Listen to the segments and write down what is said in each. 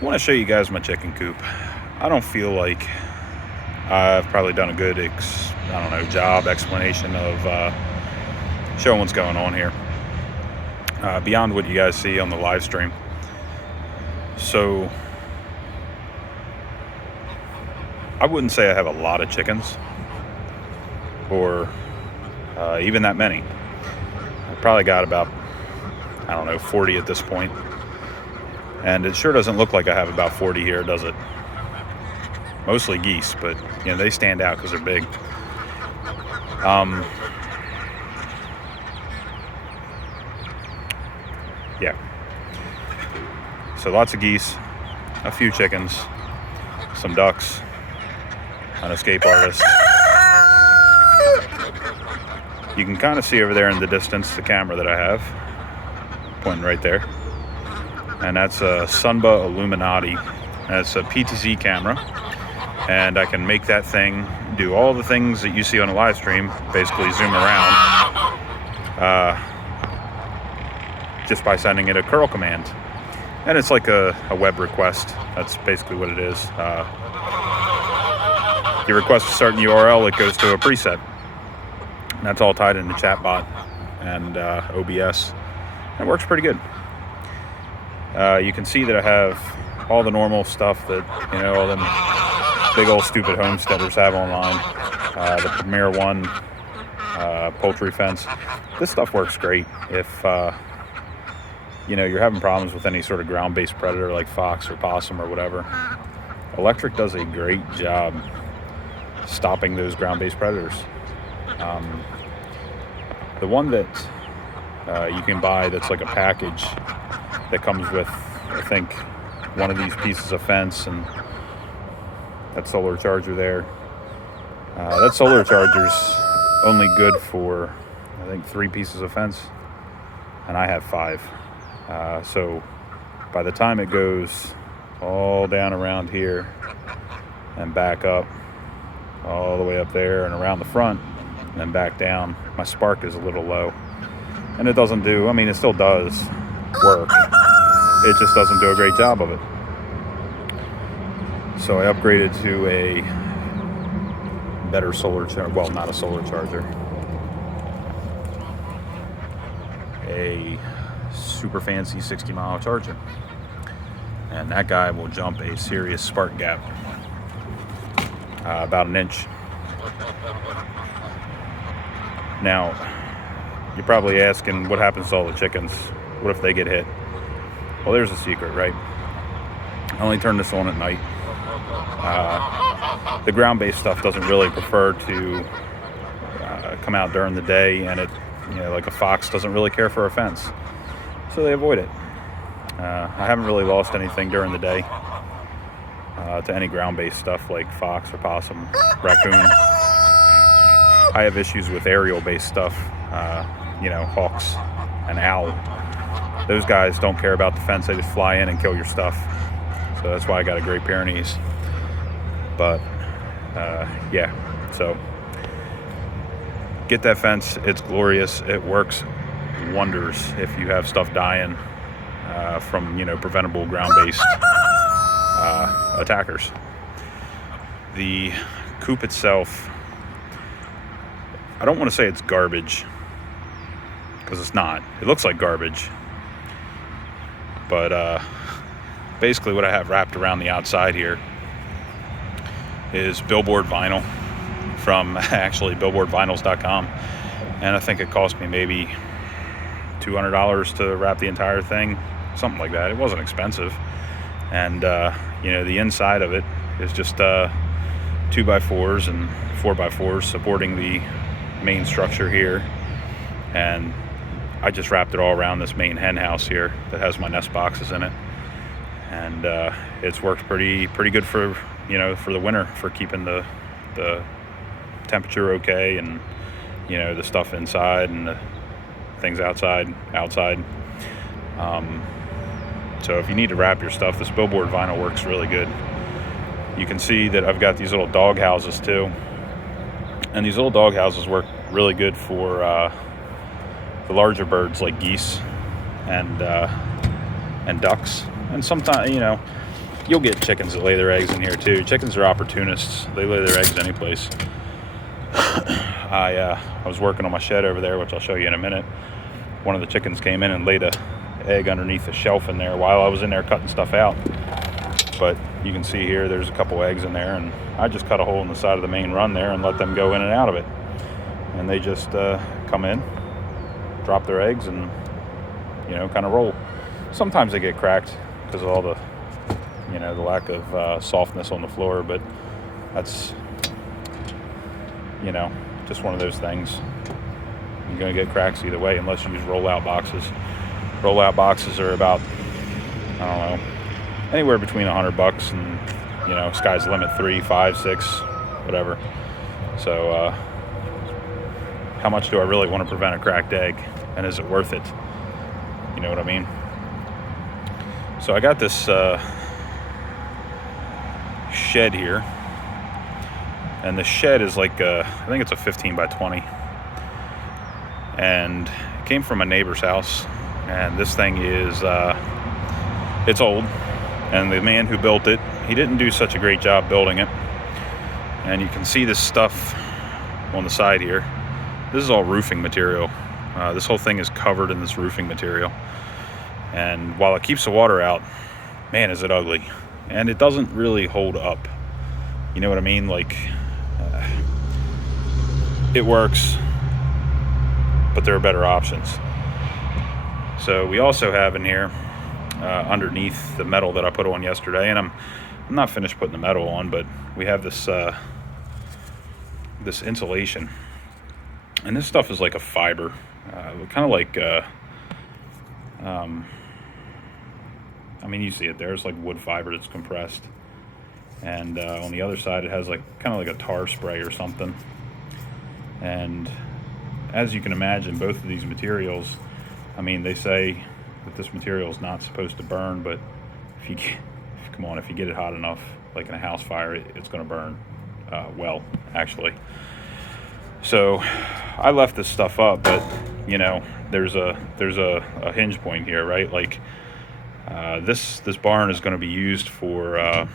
I want to show you guys my chicken coop. I don't feel like I've probably done a good job explanation of showing what's going on here beyond what you guys see on the live stream. So I wouldn't say I have a lot of chickens or even that many. I probably got about 40 at this point. And it sure doesn't look like I have about 40 here, does it? Mostly geese, but they stand out because they're big. Yeah. So lots of geese, a few chickens, some ducks, an escape artist. You can kind of see over there in the distance the camera that I have, pointing right there. And that's a Sunba Illuminati. That's a PTZ camera. And I can make that thing do all the things that you see on a live stream, basically zoom around, just by sending it a curl command. And it's like a web request. That's basically what it is. You request a certain URL, it goes to a preset. And that's all tied into chatbot and OBS. It works pretty good. You can see that I have all the normal stuff that, all them big old stupid homesteaders have online. The Premier One, Poultry Fence. This stuff works great if, you're having problems with any sort of ground-based predator like fox or possum or whatever. Electric does a great job stopping those ground-based predators. The one that you can buy that's like a package that comes with, I think, one of these pieces of fence and that solar charger there. That solar charger's only good for, I think, 3 pieces of fence, and I have 5. So by the time it goes all down around here and back up, all the way up there and around the front and then back down, my spark is a little low. And it doesn't do, it still does work. It just doesn't do a great job of it. So I upgraded to a better solar charger. Well, not a solar charger. A super fancy 60-mile charger. And that guy will jump a serious spark gap. About an inch. Now, you're probably asking, what happens to all the chickens? What if they get hit? Well, there's a secret, right? I only turn this on at night. The ground-based stuff doesn't really prefer to come out during the day, and it, like a fox doesn't really care for a fence, so they avoid it. I haven't really lost anything during the day to any ground-based stuff like fox or possum, raccoon. I have issues with aerial-based stuff, hawks and owl. Those guys don't care about the fence, they just fly in and kill your stuff. So that's why I got a Great Pyrenees. But, so get that fence. It's glorious. It works wonders if you have stuff dying from, preventable ground-based attackers. The coop itself, I don't want to say it's garbage, because it's not. It looks like garbage. But basically what I have wrapped around the outside here is billboard vinyl from actually billboardvinyls.com. And I think it cost me maybe $200 to wrap the entire thing, something like that. It wasn't expensive. And, the inside of it is just 2x4s and 4x4s supporting the main structure here. And I just wrapped it all around this main hen house here that has my nest boxes in it. And it's worked pretty good for, for the winter, for keeping the temperature okay, and, the stuff inside and the things outside. So if you need to wrap your stuff, this billboard vinyl works really good. You can see that I've got these little dog houses too. And these little dog houses work really good for the larger birds like geese and ducks. And sometimes, you'll get chickens that lay their eggs in here too. Chickens are opportunists. They lay their eggs any place. I was working on my shed over there, which I'll show you in a minute. One of the chickens came in and laid a egg underneath the shelf in there while I was in there cutting stuff out. But you can see here there's a couple eggs in there, and I just cut a hole in the side of the main run there and let them go in and out of it. And they just come in, drop their eggs, and kind of roll. Sometimes they get cracked because of all the the lack of softness on the floor, but that's just one of those things. You're going to get cracks either way unless you use rollout boxes. Rollout boxes are about, I don't know, anywhere between $100 and sky's the limit, 3, 5, 6, whatever. So how much do I really want to prevent a cracked egg, and is it worth it? You know what I mean? So I got this shed here, and the shed is like I think it's a 15 by 20, and it came from a neighbor's house. And this thing is it's old, and the man who built it, he didn't do such a great job building it. And you can see this stuff on the side here. This is all roofing material. This whole thing is covered in this roofing material, and while it keeps the water out, man, is it ugly. And it doesn't really hold up. You know what I mean? Like, it works, but there are better options. So we also have in here, underneath the metal that I put on yesterday, and I'm not finished putting the metal on, but we have this this insulation. And this stuff is like a fiber, kind of like, you see it there. It's like wood fiber that's compressed. And on the other side, it has like kind of like a tar spray or something. And as you can imagine, both of these materials, they say that this material is not supposed to burn, but if you get it hot enough, like in a house fire, it's going to burn well, actually. So I left this stuff up, but there's a hinge point here, right? Like this barn is going to be used for a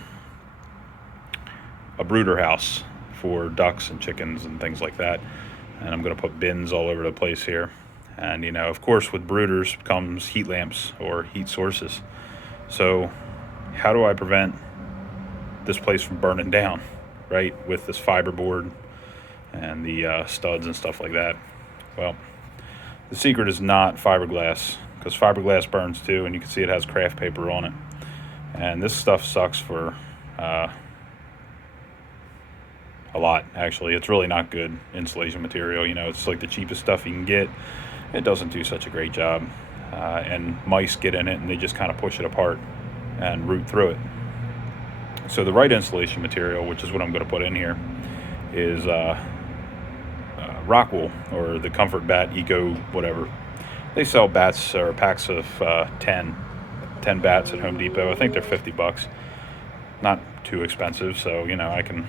brooder house for ducks and chickens and things like that. And I'm going to put bins all over the place here. And, of course, with brooders comes heat lamps or heat sources. So how do I prevent this place from burning down, right, with this fiberboard and the studs and stuff like that? Well, the secret is not fiberglass, because fiberglass burns too, and you can see it has craft paper on it. And this stuff sucks for a lot, actually. It's really not good insulation material. It's like the cheapest stuff you can get. It doesn't do such a great job, and mice get in it and they just kind of push it apart and root through it. So the right insulation material, which is what I'm going to put in here, is rock wool, or the Comfort Bat Eco whatever. They sell bats or packs of 10 bats at Home Depot. I think they're $50. Not too expensive, so I can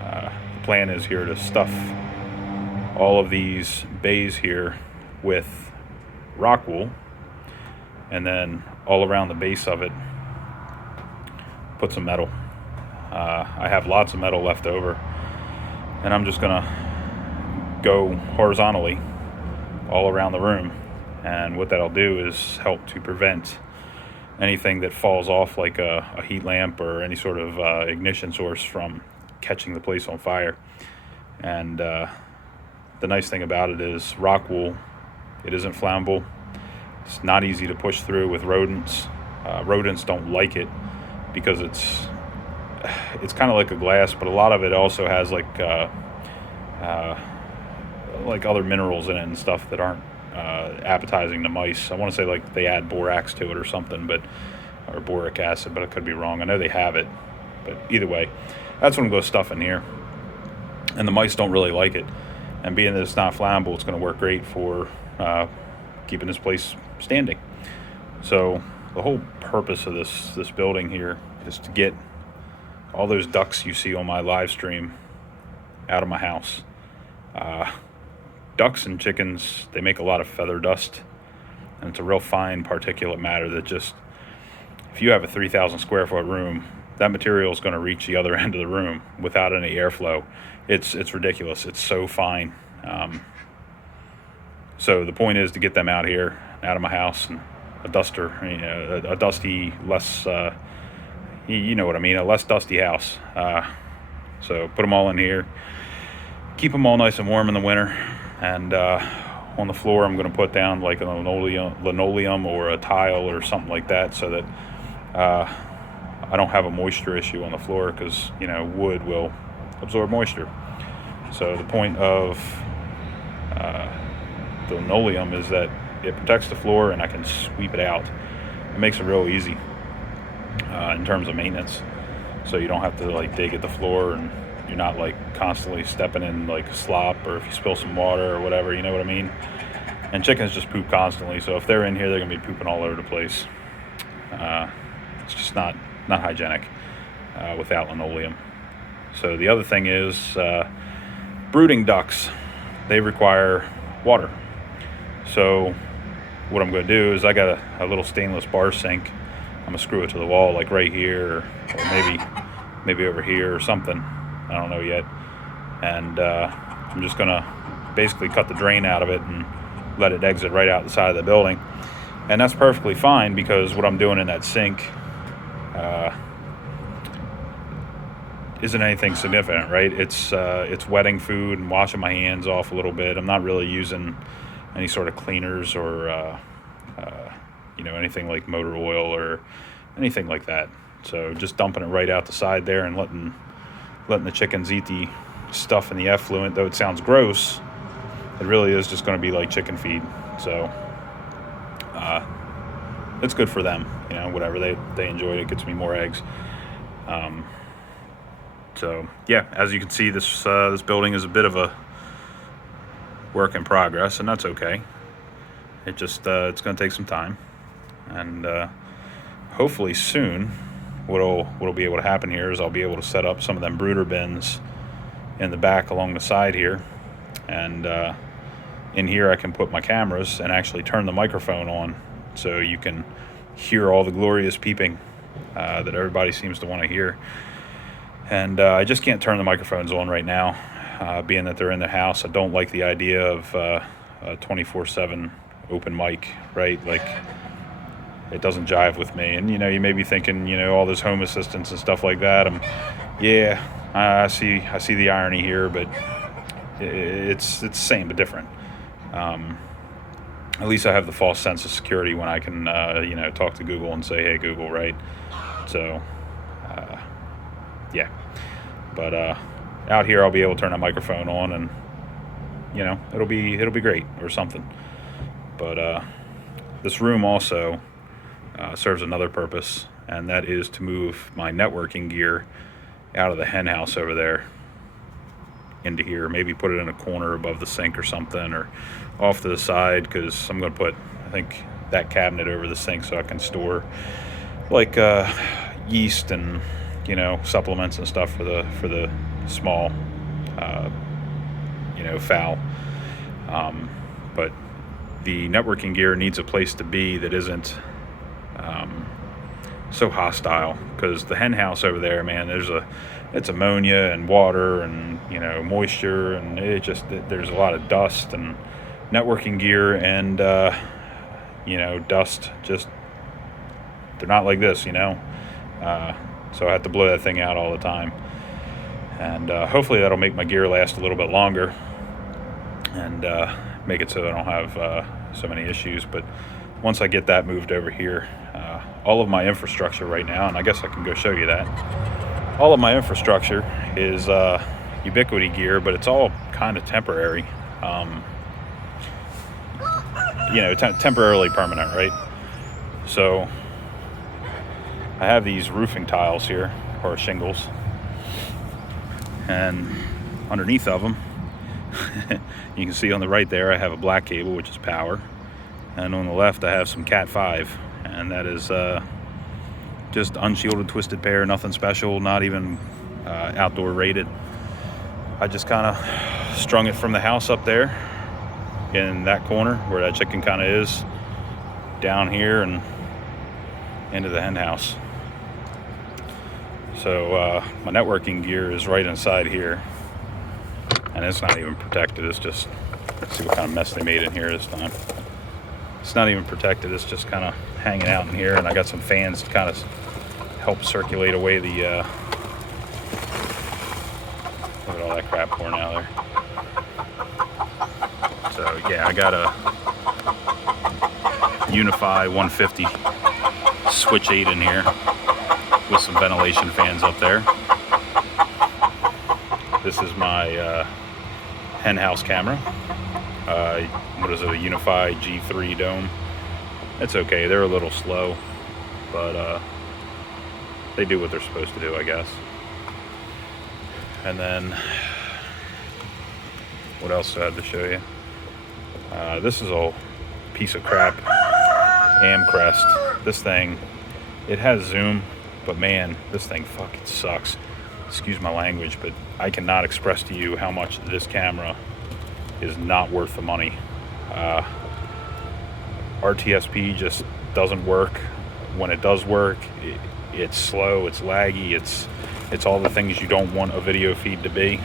the plan is here to stuff all of these bays here with rock wool, and then all around the base of it put some metal. I have lots of metal left over, and I'm just gonna go horizontally all around the room, and what that'll do is help to prevent anything that falls off, like a heat lamp or any sort of ignition source, from catching the place on fire. And the nice thing about it is rock wool, it isn't flammable. It's not easy to push through with rodents. Rodents don't like it because it's kind of like a glass, but a lot of it also has like other minerals in it and stuff that aren't appetizing to mice. I want to say like they add borax to it or something, or boric acid, but I could be wrong. I know they have it, but either way, that's what I'm going to stuff in here. And the mice don't really like it. And being that it's not flammable, it's going to work great for keeping this place standing. So the whole purpose of this building here is to get all those ducks you see on my live stream out of my house. Ducks and chickens, they make a lot of feather dust, and it's a real fine particulate matter that just if you have a 3,000 square foot room, that material is going to reach the other end of the room without any airflow. It's ridiculous. It's so fine. So the point is to get them out here, out of my house, and a duster, a dusty, less, you know what I mean, a less dusty house. So put them all in here, keep them all nice and warm in the winter, and on the floor I'm going to put down like a linoleum or a tile or something like that, so that I don't have a moisture issue on the floor, because wood will absorb moisture. So the point of the linoleum is that it protects the floor and I can sweep it out. It makes it real easy in terms of maintenance, so you don't have to like dig at the floor, and you're not like constantly stepping in like slop, or if you spill some water or whatever, you know what I mean. And chickens just poop constantly, so if they're in here, they're gonna be pooping all over the place. It's just not hygienic without linoleum. So the other thing is brooding ducks. They require water. So what I'm going to do is I got a little stainless bar sink. I'm going to screw it to the wall like right here, or maybe over here or something. I don't know yet. And I'm just going to basically cut the drain out of it and let it exit right out the side of the building. And that's perfectly fine, because what I'm doing in that sink isn't anything significant, right? It's wetting food and washing my hands off a little bit. I'm not really using any sort of cleaners or anything like motor oil or anything like that. So just dumping it right out the side there and letting the chickens eat the stuff in the effluent. Though it sounds gross, it really is just going to be like chicken feed. So it's good for them, whatever they enjoy it. It gets me more eggs. So yeah, as you can see, this building is a bit of a work in progress, and that's okay. It just it's going to take some time, and hopefully soon what'll be able to happen here is I'll be able to set up some of them brooder bins in the back along the side here, and in here I can put my cameras and actually turn the microphone on, so you can hear all the glorious peeping that everybody seems to want to hear. And I just can't turn the microphones on right now, being that they're in the house. I don't like the idea of a 24/7 open mic, right? Like, it doesn't jive with me. And you may be thinking, all those home assistants and stuff like that. I see the irony here, but it's the same but different. At least I have the false sense of security when I can talk to Google and say, hey Google, right? So yeah, but out here I'll be able to turn that microphone on, and it'll be great or something. But this room also serves another purpose, and that is to move my networking gear out of the hen house over there into here. Maybe put it in a corner above the sink or something, or off to the side, because I'm going to put, I think, that cabinet over the sink so I can store like yeast and supplements and stuff for the small fowl. But the networking gear needs a place to be that isn't so hostile, because the hen house over there, man, it's ammonia and water and moisture, and there's a lot of dust, and networking gear and dust, just they're not like this. So I have to blow that thing out all the time, and hopefully that'll make my gear last a little bit longer, and make it so I don't have so many issues. But once I get that moved over here, all of my infrastructure right now, and I guess I can go show you that, all of my infrastructure is Ubiquity gear, but it's all kind of temporary, temporarily permanent, right? So I have these roofing tiles here, or shingles, and underneath of them, you can see on the right there, I have a black cable, which is power, and on the left I have some Cat 5, and that is just unshielded twisted pair, nothing special, not even outdoor rated. I just kind of strung it from the house up there in that corner where that chicken kind of is, down here, and into the hen house. So my networking gear is right inside here, and it's not even protected. It's just, let's see what kind of mess they made in here this time. It's not even protected. It's just kind of hanging out in here, and I got some fans to kind of help circulate away the look at all that crap pouring out there. So yeah, I got a Unify 150 switch 8 in here with some ventilation fans up there. This is my hen house camera. What is it, a Unify G3 dome? It's okay, they're a little slow, but they do what they're supposed to do, I guess. And then, what else do I have to show you? This is a piece of crap Amcrest. This thing, it has zoom, but man, this thing fucking sucks. Excuse my language, but I cannot express to you how much this camera is not worth the money. RTSP just doesn't work. When it does work, it's slow, it's laggy, it's all the things you don't want a video feed to be.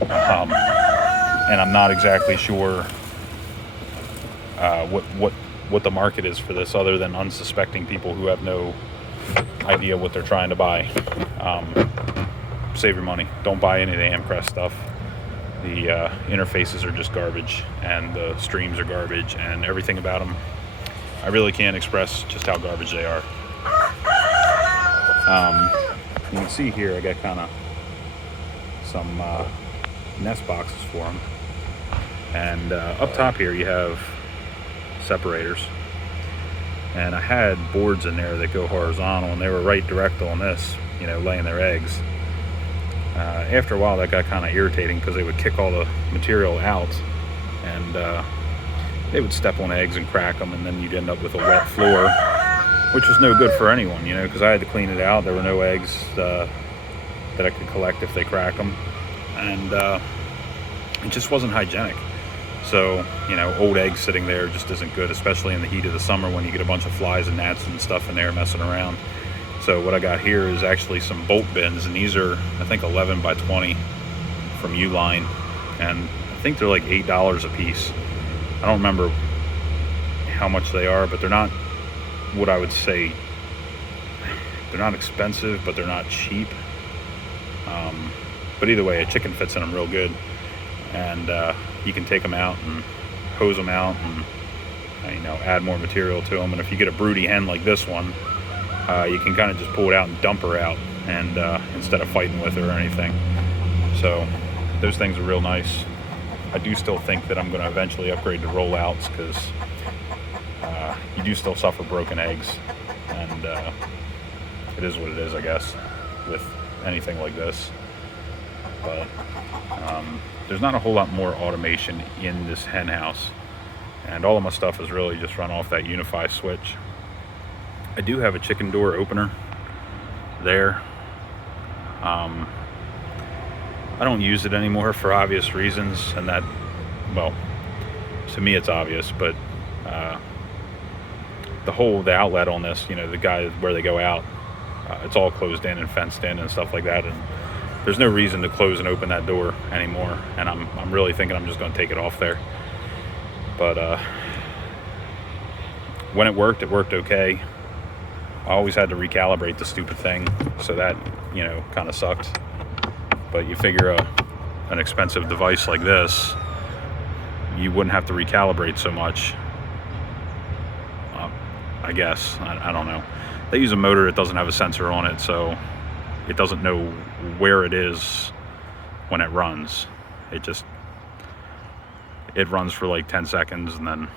And I'm not exactly sure what the market is for this, other than unsuspecting people who have no idea what they're trying to buy. Save your money. Don't buy any of the Amcrest stuff. The interfaces are just garbage, and the streams are garbage, and everything about them, I really can't express just how garbage they are. You can see here I got kind of some nest boxes for them, and up top here you have separators, and I had boards in there that go horizontal, and they were right direct on this, you know, laying their eggs. After a while that got kind of irritating, because they would kick all the material out, and they would step on eggs and crack them, and then you'd end up with a wet floor, which was no good for anyone, you know, because I had to clean it out. There were no eggs that I could collect if they crack them, and it just wasn't hygienic. So, you know, old eggs sitting there just isn't good, especially in the heat of the summer when you get a bunch of flies and gnats and stuff in there messing around. So what I got here is actually some bolt bins, and these are, I think, 11 by 20 from Uline, and I think they're like $8 a piece. I don't remember how much they are, but they're not what I would say, they're not expensive, but they're not cheap. But either way, a chicken fits in them real good, and you can take them out and hose them out, and you know, add more material to them. And if you get a broody hen like this one, you can kind of just pull it out and dump her out, and instead of fighting with her or anything. So those things are real nice. I do still think that I'm going to eventually upgrade to rollouts, because you do still suffer broken eggs, and it is what it is, I guess, with anything like this. But there's not a whole lot more automation in this hen house, and all of my stuff is really just run off that Unify switch. I do have a chicken door opener there. I don't use it anymore for obvious reasons, and that, well, to me it's obvious, but the outlet on this, you know, the guy where they go out, it's all closed in and fenced in and stuff like that, and there's no reason to close and open that door anymore, and I'm really thinking I'm just going to take it off there. But when it worked okay. I always had to recalibrate the stupid thing, so that, you know, kind of sucked. But you figure an expensive device like this, you wouldn't have to recalibrate so much. I guess. I don't know. They use a motor that doesn't have a sensor on it, so it doesn't know where it is when it runs. It runs for like 10 seconds, and then,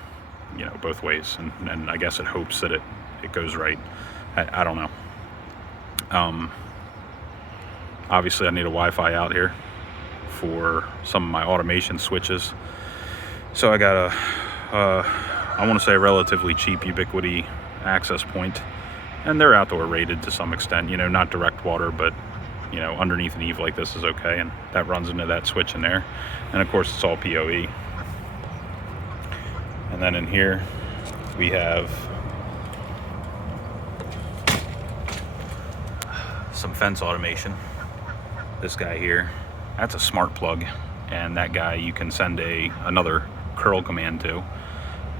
you know, both ways. And I guess it hopes that it goes right. I don't know. Obviously I need a Wi-Fi out here for some of my automation switches. So I got I want to say a relatively cheap Ubiquiti access point, and they're outdoor rated to some extent, you know, not direct water, but, you know, underneath an eave like this is okay, and that runs into that switch in there. And of course it's all PoE. And then in here we have some fence automation. This guy here, that's a smart plug, and that guy you can send another curl command to,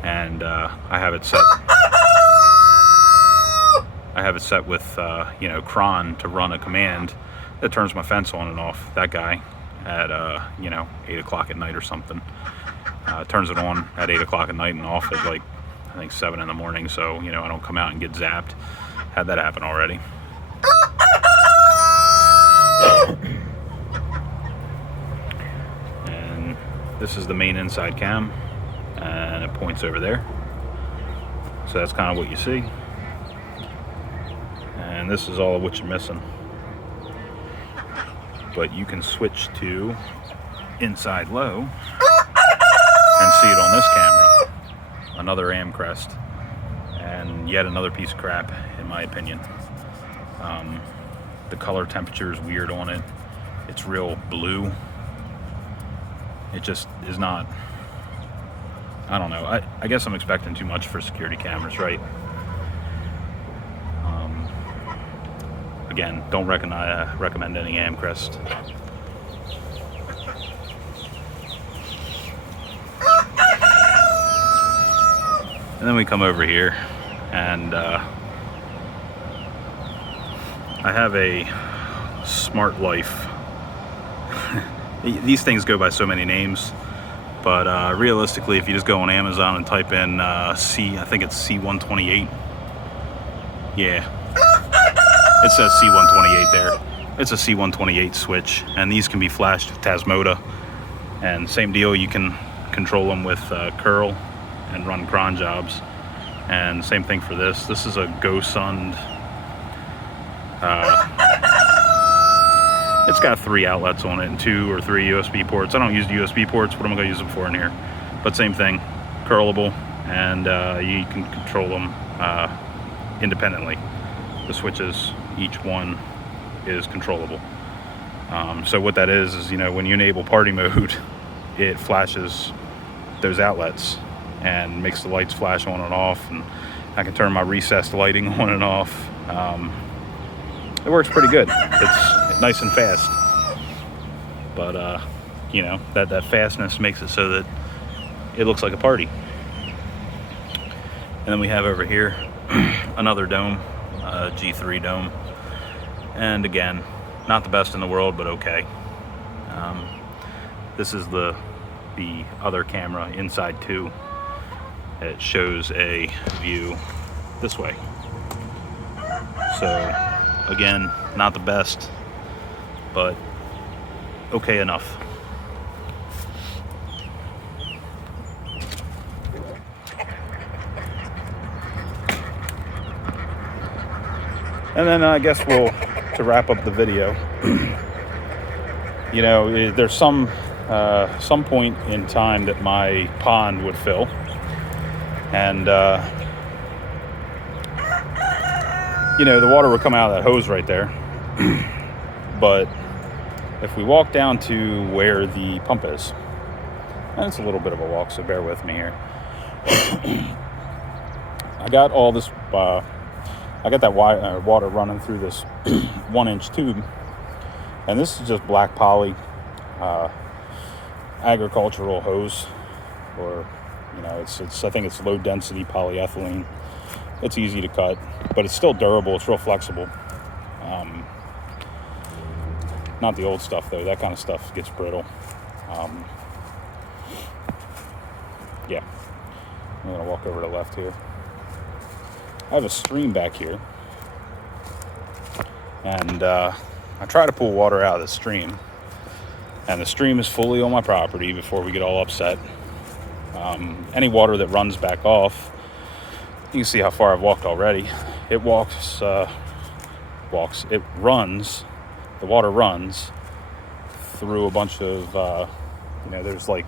and I have it set with cron to run a command that turns my fence on and off. That guy at 8 o'clock at night or something, turns it on at 8 o'clock at night and off at like I think 7 in the morning, so I don't come out and get zapped. Had that happen already. And this is the main inside cam, and it points over there, so that's kind of what you see. And this is all of what you're missing, but you can switch to inside low and see it on this camera. Another am crest, and yet another piece of crap in my opinion. The color temperature is weird on it. It's real blue. It just is not, I don't know. I guess I'm expecting too much for security cameras, right? Again, don't recommend any Amcrest. And then we come over here, and I have a Smart Life. These things go by so many names, but realistically, if you just go on Amazon and type in I think it's C128. Yeah, it says C128 there. It's a C128 switch, and these can be flashed with Tasmota. And same deal, you can control them with curl and run cron jobs. And same thing for this. This is a GoSund. It's got 3 outlets on it and 2 or 3 USB ports. I don't use the USB ports. What am I going to use them for in here? But same thing, curlable, and you can control them independently. The switches, each one is controllable. So what that is when you enable party mode, it flashes those outlets and makes the lights flash on and off, and I can turn my recessed lighting on and off. It works pretty good. It's nice and fast, but that fastness makes it so that it looks like a party. And then we have over here another dome, G3 dome, and again, not the best in the world, but okay. This is the other camera inside too. It shows a view this way. So again, not the best, but okay enough. And then I guess to wrap up the video, there's some point in time that my pond would fill, and the water would come out of that hose right there. But if we walk down to where the pump is, and it's a little bit of a walk, so bear with me here. I got all this, I got that water running through this 1-inch tube, and this is just black poly agricultural hose, or it's I think it's low density polyethylene. It's easy to cut, but it's still durable. It's real flexible. Not the old stuff though. That kind of stuff gets brittle. Yeah, I'm gonna walk over to the left here. I have a stream back here, and I try to pull water out of the stream, and the stream is fully on my property before we get all upset. Any water that runs back off, you can see how far I've walked already. It runs, the water runs through a bunch of, there's like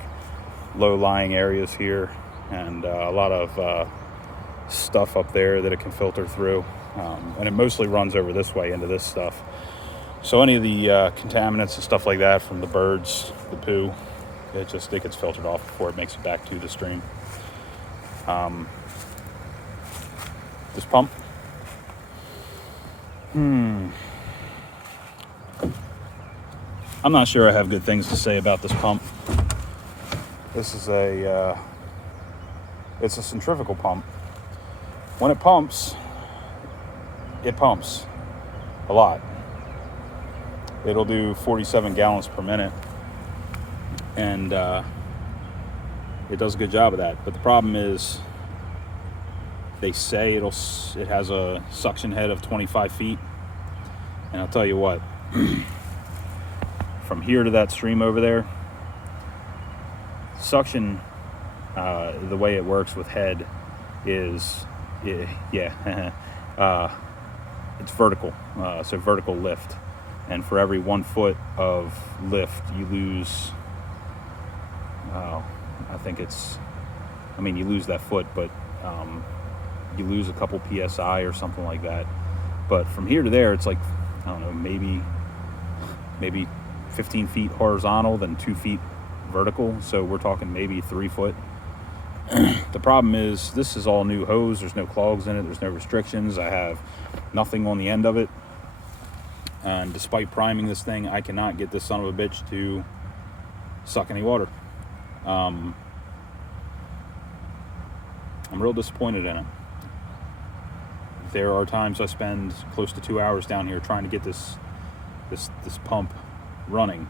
low-lying areas here, and a lot of stuff up there that it can filter through, and it mostly runs over this way into this stuff. So any of the contaminants and stuff like that from the birds, the poo, it gets filtered off before it makes it back to the stream. This pump, I'm not sure I have good things to say about this pump. This is it's a centrifugal pump. When it pumps a lot. It'll do 47 gallons per minute, and it does a good job of that. But the problem is, they say it has a suction head of 25 feet, and I'll tell you what, from here to that stream over there, suction, the way it works with head is, it's vertical, so vertical lift. And for every 1 foot of lift, you lose, you lose that foot, but you lose a couple PSI or something like that. But from here to there, it's like, I don't know, maybe 15 feet horizontal, then 2 feet vertical. So we're talking maybe 3 foot. The problem is, this is all new hose. There's no clogs in it. There's no restrictions. I have nothing on the end of it. And despite priming this thing, I cannot get this son of a bitch to suck any water. I'm real disappointed in it. There are times I spend close to 2 hours down here trying to get this pump running.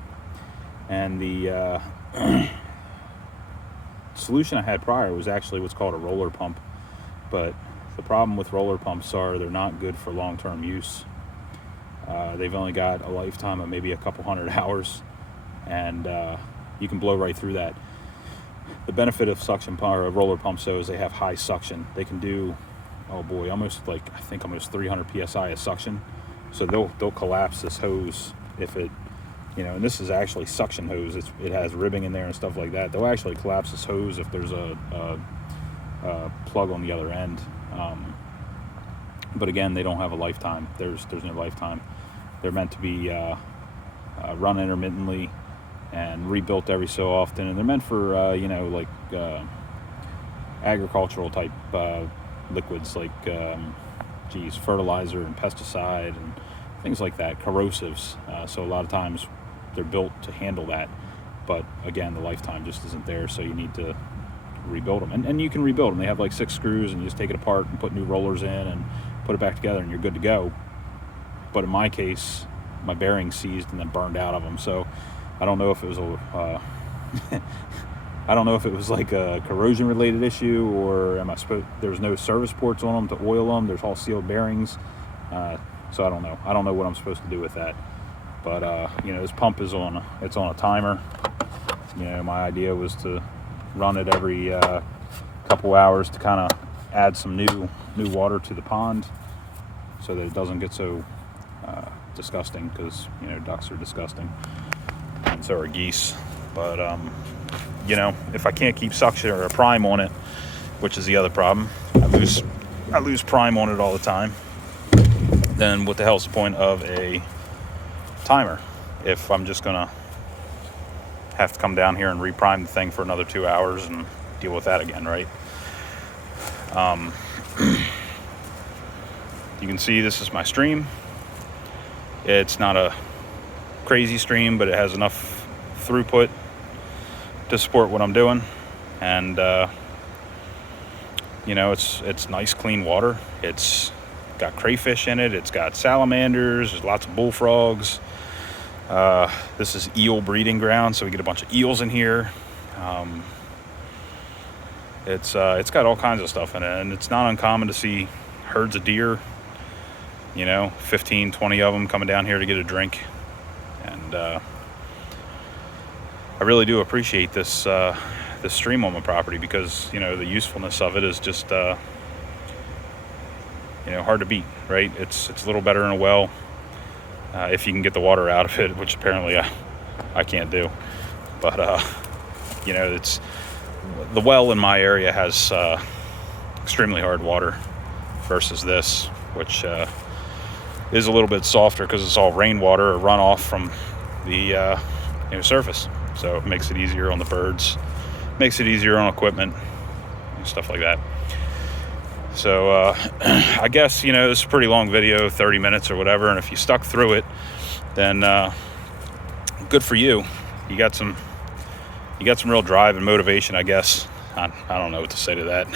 And the solution I had prior was actually what's called a roller pump. But the problem with roller pumps are they're not good for long-term use. They've only got a lifetime of maybe a couple hundred hours, and you can blow right through that. The benefit of suction pump or roller pumps, though, is they have high suction. They can do, almost 300 psi of suction. So they'll collapse this hose if it, and this is actually suction hose. It has ribbing in there and stuff like that. They'll actually collapse this hose if there's a plug on the other end. But again, they don't have a lifetime. There's no lifetime. They're meant to be run intermittently and rebuilt every so often, and they're meant for agricultural type liquids like fertilizer and pesticide and things like that, corrosives. So a lot of times they're built to handle that, but again, the lifetime just isn't there. So you need to rebuild them, and you can rebuild them. They have like 6 screws, and you just take it apart and put new rollers in and put it back together, and you're good to go. But in my case, my bearings seized and then burned out of them. So I don't know if it was like a corrosion related issue, or there's no service ports on them to oil them. There's all sealed bearings. So I don't know what I'm supposed to do with that. But this pump is on a timer. My idea was to run it every couple hours to kind of add some new water to the pond, so that it doesn't get so disgusting, because ducks are disgusting, and so are geese. But if I can't keep suction or a prime on it, which is the other problem, I lose prime on it all the time, then what the hell's the point of a timer if I'm just gonna have to come down here and reprime the thing for another 2 hours and deal with that again, right? You can see this is my stream. It's not a crazy stream, but it has enough throughput to support what I'm doing. And it's nice clean water. It's got crayfish in it. It's got salamanders. There's lots of bullfrogs. This is Eel Breeding Ground, so we get a bunch of eels in here. It's got all kinds of stuff in it, and it's not uncommon to see herds of deer, 15, 20 of them coming down here to get a drink. And I really do appreciate this stream on my property, because the usefulness of it is just hard to beat, right? It's a little better in a well, if you can get the water out of it, which apparently I can't do. But it's the well in my area has extremely hard water versus this, which is a little bit softer because it's all rainwater or runoff from the surface. So it makes it easier on the birds, makes it easier on equipment and stuff like that. So I guess this is a pretty long video, 30 minutes or whatever, and if you stuck through it, then good for you. You got some real drive and motivation, I guess. I don't know what to say to that.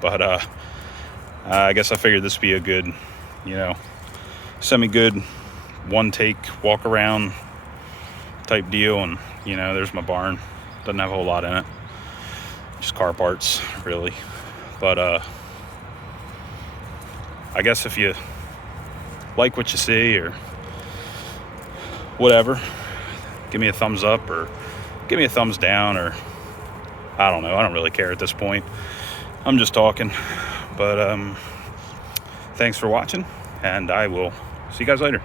But I guess I figured this would be a good, semi-good one take walk around type deal. And there's my barn. Doesn't have a whole lot in it, just car parts really. But I guess if you like what you see or whatever, give me a thumbs up or give me a thumbs down, or I don't know. I don't really care at this point. I'm just talking. But thanks for watching, and I will see you guys later.